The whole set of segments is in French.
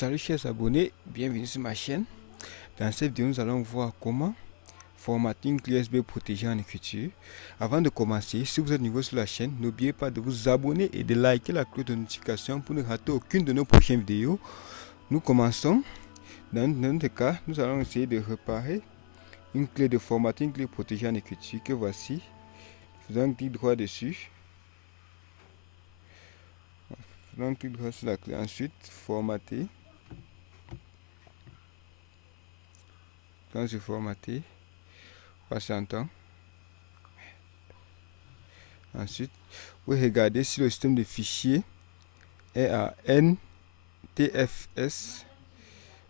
Salut chers abonnés, bienvenue sur ma chaîne. Dans cette vidéo, nous allons voir comment formater une clé USB protégée en écriture. Avant de commencer, si vous êtes nouveau sur la chaîne, n'oubliez pas de vous abonner et de liker la cloche de notification pour ne rater aucune de nos prochaines vidéos. Nous commençons. Dans notre cas, nous allons essayer de réparer une clé de formater, une clé protégée en écriture que voici. Faisons un clic droit dessus. Faisons un clic droit sur la clé. Ensuite, formater. Quand je formater, patientons. Ensuite, vous regardez si le système de fichiers est à NTFS.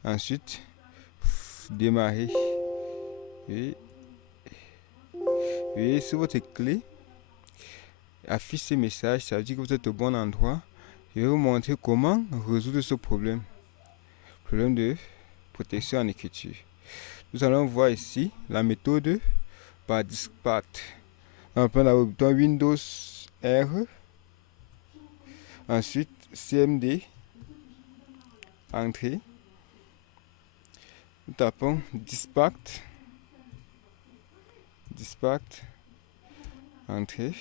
Ensuite, démarrer. Veuillez sur votre clé affiche ce message, ça veut dire que vous êtes au bon endroit. Je vais vous montrer comment résoudre ce problème de protection en écriture. Nous allons voir ici la méthode par diskpart. On va prendre le bouton Windows R. Ensuite, CMD, entrée. Nous tapons diskpart, entrée.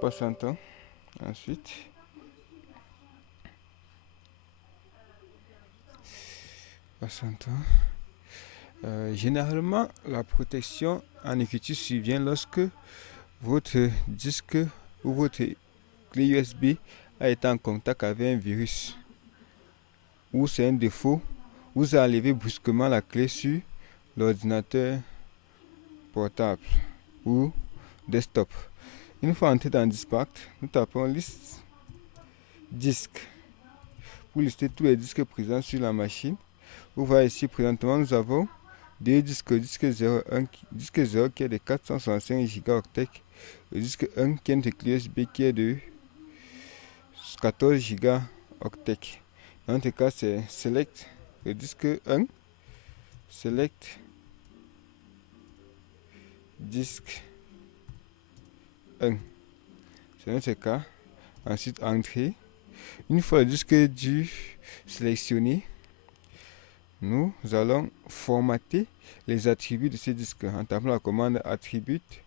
Passe un temps. Ensuite, passe un temps. Généralement, la protection en écriture survient lorsque votre disque ou votre clé USB a été en contact avec un virus ou c'est un défaut. Vous enlevez brusquement la clé sur l'ordinateur portable ou desktop. Une fois entré dans Diskpart, nous tapons liste disque pour lister tous les disques présents sur la machine. Vous voyez ici présentement nous avons deux disques, disque 0 qui est de 465 Go, le disque 1 qui est une clé USB qui est de 14 Go. Dans notre cas, c'est select le disque 1, select disque 1. C'est notre cas. Ensuite, entrée. Une fois le disque dur sélectionné, nous allons formater les attributs de ce disque en tapant la commande attribute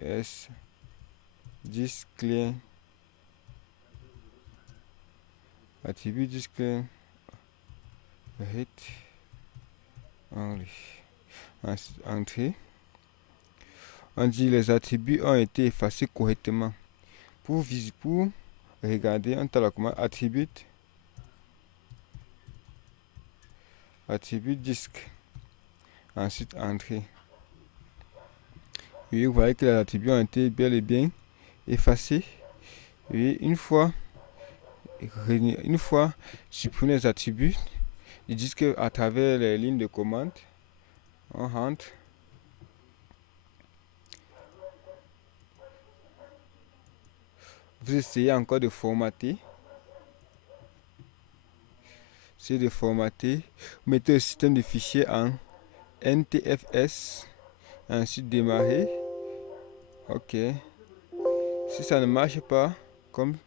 s disque clean, attribut disque clean, hit only. Ensuite, entrée. On dit les attributs ont été effacés correctement. Pour regarder, on tape la commande attribute disque. Ensuite, entrée. Et vous voyez que les attributs ont été bel et bien effacés. Et une fois supprimé les attributs du disque à travers les lignes de commande, on rentre. Vous essayez encore de formater. C'est de formater. Vous mettez le système de fichiers en NTFS. Ensuite, démarrer. OK. Si ça ne marche pas, comme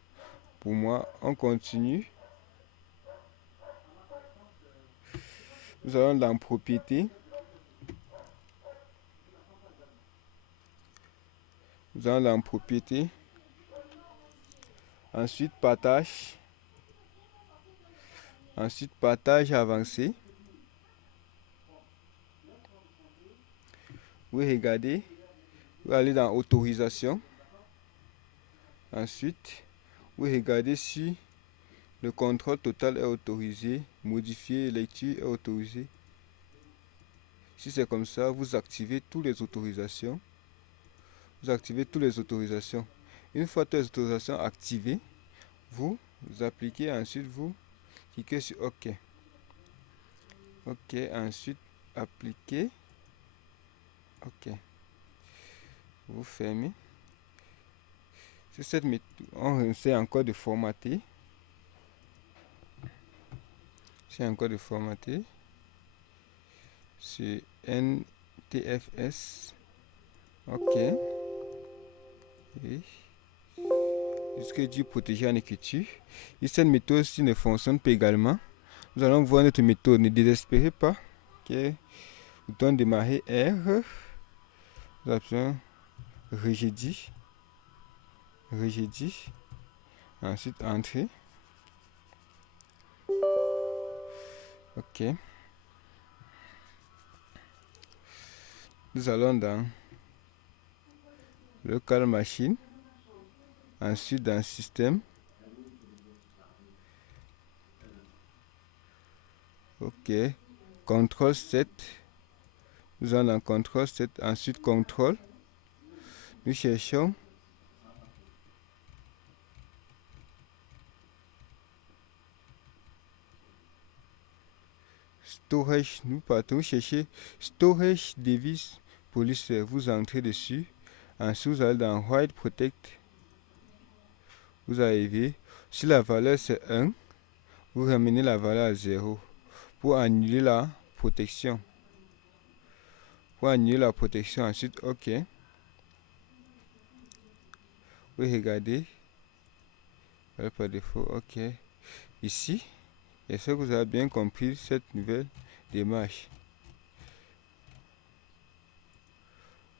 pour moi, on continue. Nous allons dans propriété. Ensuite, partage. Ensuite, partage avancé. Vous regardez. Vous allez dans autorisation. Ensuite, vous regardez si le contrôle total est autorisé. Modifier lecture est autorisé. Si c'est comme ça, vous activez toutes les autorisations. Une fois toutes les autorisations activées, vous appliquez, ensuite vous cliquez sur OK. OK, ensuite appliquer. OK. Vous fermez. C'est cette méthode. On essaie encore de formater. C'est NTFS. OK. Et disque dur protégé en écriture. Et cette méthode-ci ne fonctionne pas également. Nous allons voir notre méthode. Ne désespérez pas. Ok. Bouton démarrer R. Nous appelons rigidie. Rigidie. Ensuite entrée. Ok. Nous allons dans local machine. Ensuite dans système. Ok. Contrôle 7. Nous allons dans contrôle 7. Ensuite contrôle. Nous cherchons storage. Nous partons chercher storage device police. Vous entrez dessus. Ensuite vous allez dans white protect. Vous arrivez. Si la valeur c'est 1, vous ramenez la valeur à 0 pour annuler la protection. Pour annuler la protection, ensuite OK. Vous regardez. Par défaut, OK. Ici, j'espère que vous avez bien compris cette nouvelle démarche.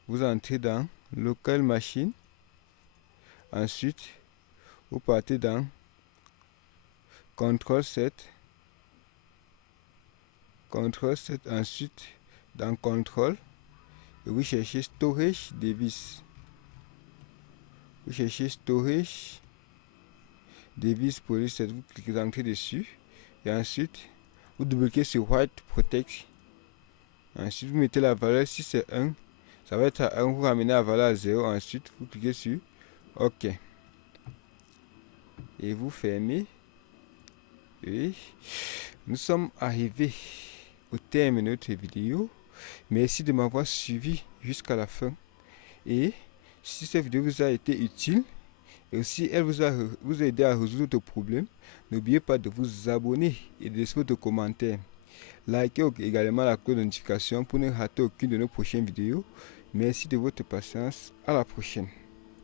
Vous entrez dans local machine. Ensuite, vous partez dans contrôle 7. Contrôle 7. Ensuite, dans contrôle. Et vous cherchez storage device. Vous cherchez storage device police 7. Vous cliquez entrez dessus. Et ensuite, vous double-cliquez sur white protect. Ensuite, vous mettez la valeur. Si c'est 1, ça va être à 1. Vous ramenez la valeur à 0. Ensuite, vous cliquez sur OK. Et vous fermez. Et nous sommes arrivés au terme de notre vidéo. Merci de m'avoir suivi jusqu'à la fin. Et si cette vidéo vous a été utile et aussi elle vous a aidé à résoudre votre problème, n'oubliez pas de vous abonner et de laisser votre commentaire. Likez également la cloche de notification pour ne rater aucune de nos prochaines vidéos. Merci de votre patience. À la prochaine.